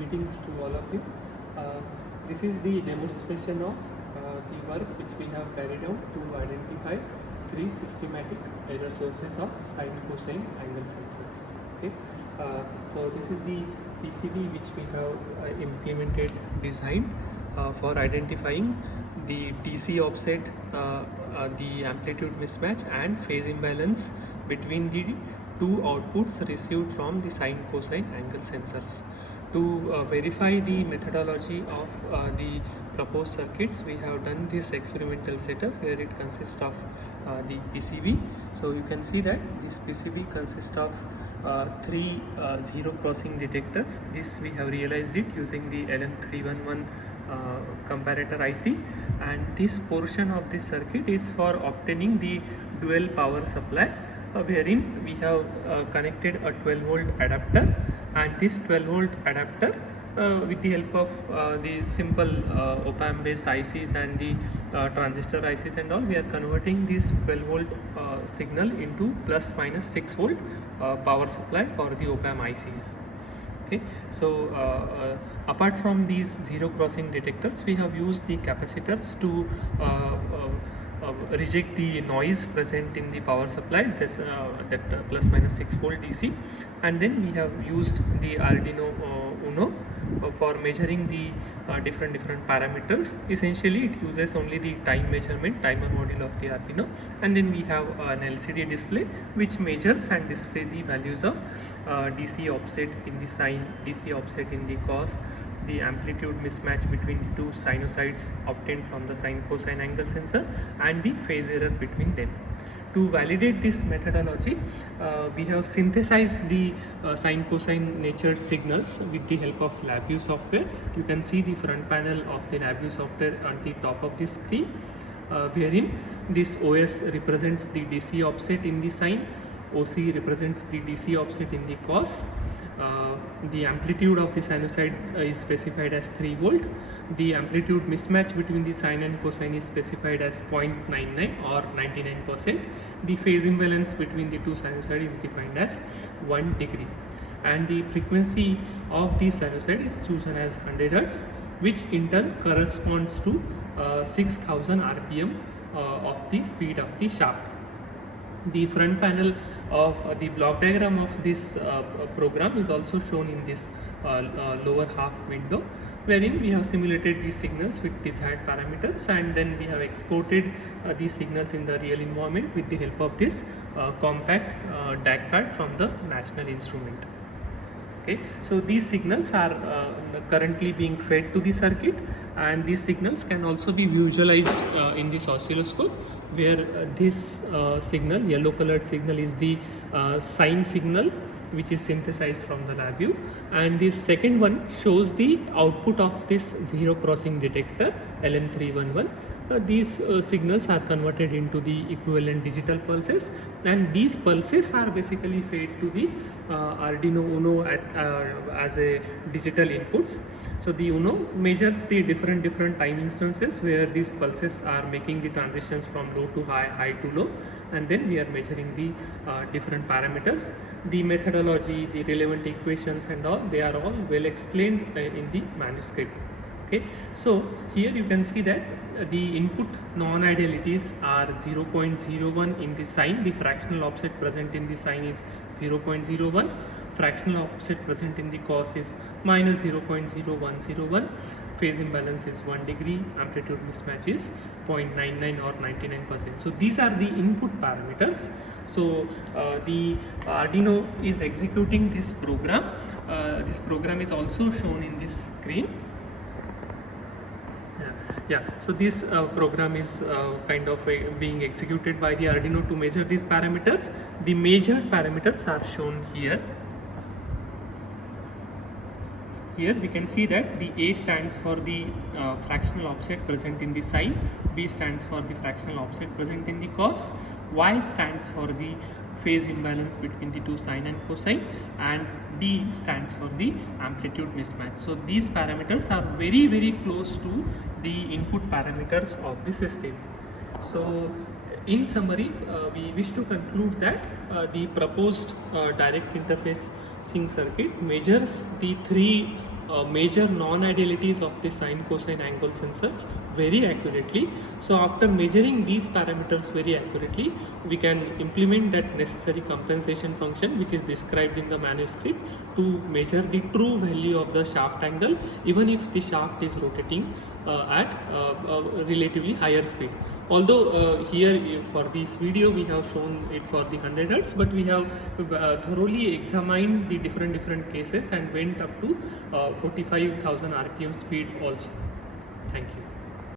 Greetings to all of you. This is the demonstration of the work which we have carried out to identify three systematic error sources of sine, cosine, angle sensors. Okay, so this is the PCB which we have implemented, designed for identifying the DC offset, the amplitude mismatch, and phase imbalance between the two outputs received from the sine, cosine, angle sensors. To verify the methodology of the proposed circuits, we have done this experimental setup where it consists of the PCB. So you can see that this PCB consists of three zero crossing detectors. This we have realized it using the LM311 comparator IC, and this portion of this circuit is for obtaining the dual power supply, wherein we have connected a 12 volt adapter, and this 12 volt adapter with the help of the simple op-amp based ICs and the transistor ICs and all, we are converting this 12 volt signal into plus minus 6 volt power supply for the op-amp ICs. Okay, so apart from these zero crossing detectors, we have used the capacitors to reject the noise present in the power supplies, that plus minus 6 volt DC, and then we have used the Arduino Uno for measuring the different parameters. Essentially it uses only the time measurement, timer module of the Arduino, and then we have an LCD display which measures and displays the values of DC offset in the sine, DC offset in the cos, the amplitude mismatch between the two sinusoids obtained from the sine cosine angle sensor, and the phase error between them. To validate this methodology, we have synthesized the sine cosine natured signals with the help of LabVIEW software. You can see the front panel of the LabVIEW software at the top of the screen, wherein this OS represents the DC offset in the sine, OC represents the DC offset in the cos. The amplitude of the sinusoid is specified as 3 volt. The amplitude mismatch between the sine and cosine is specified as 0.99 or 99%. The phase imbalance between the two sinusoids is defined as 1 degree. And the frequency of the sinusoid is chosen as 100 Hz, which in turn corresponds to 6000 RPM of the speed of the shaft. The front panel of the block diagram of this program is also shown in this lower half window, wherein we have simulated these signals with desired parameters, and then we have exported these signals in the real environment with the help of this compact DIC card from the National Instrument. Okay, so these signals are currently being fed to the circuit, and these signals can also be visualized in this oscilloscope, where this signal, yellow colored signal, is the sine signal which is synthesized from the LabVIEW, and this second one shows the output of this zero crossing detector LM311. These signals are converted into the equivalent digital pulses, and these pulses are basically fed to the Arduino Uno as a digital inputs. So the Uno measures the different time instances where these pulses are making the transitions from low to high, high to low, and then we are measuring the different parameters. The methodology, the relevant equations and all, they are all well explained in the manuscript. Okay, so here you can see that the input non-idealities are 0.01 in the sine. The fractional offset present in the sine is 0.01. Fractional offset present in the cos is minus 0.0101. Phase imbalance is 1 degree. Amplitude mismatch is 0.99 or 99%. So these are the input parameters. So the Arduino is executing this program. This program is also shown in this screen. Yeah, so this program is kind of being executed by the Arduino to measure these parameters. The measured parameters are shown here. Here we can see that the A stands for the fractional offset present in the sine, B stands for the fractional offset present in the cos, Y stands for the phase imbalance between the two sine and cosine, and D stands for the amplitude mismatch. So these parameters are very close to the input parameters of the system. So in summary, we wish to conclude that the proposed direct interface sync circuit measures the three measure non-idealities of the sine, cosine, angle sensors very accurately. So after measuring these parameters very accurately, we can implement that necessary compensation function which is described in the manuscript to measure the true value of the shaft angle even if the shaft is rotating at relatively higher speed. Although here for this video we have shown it for the 100 Hz, but we have thoroughly examined the different cases and went up to 45,000 RPM speed also. Thank you.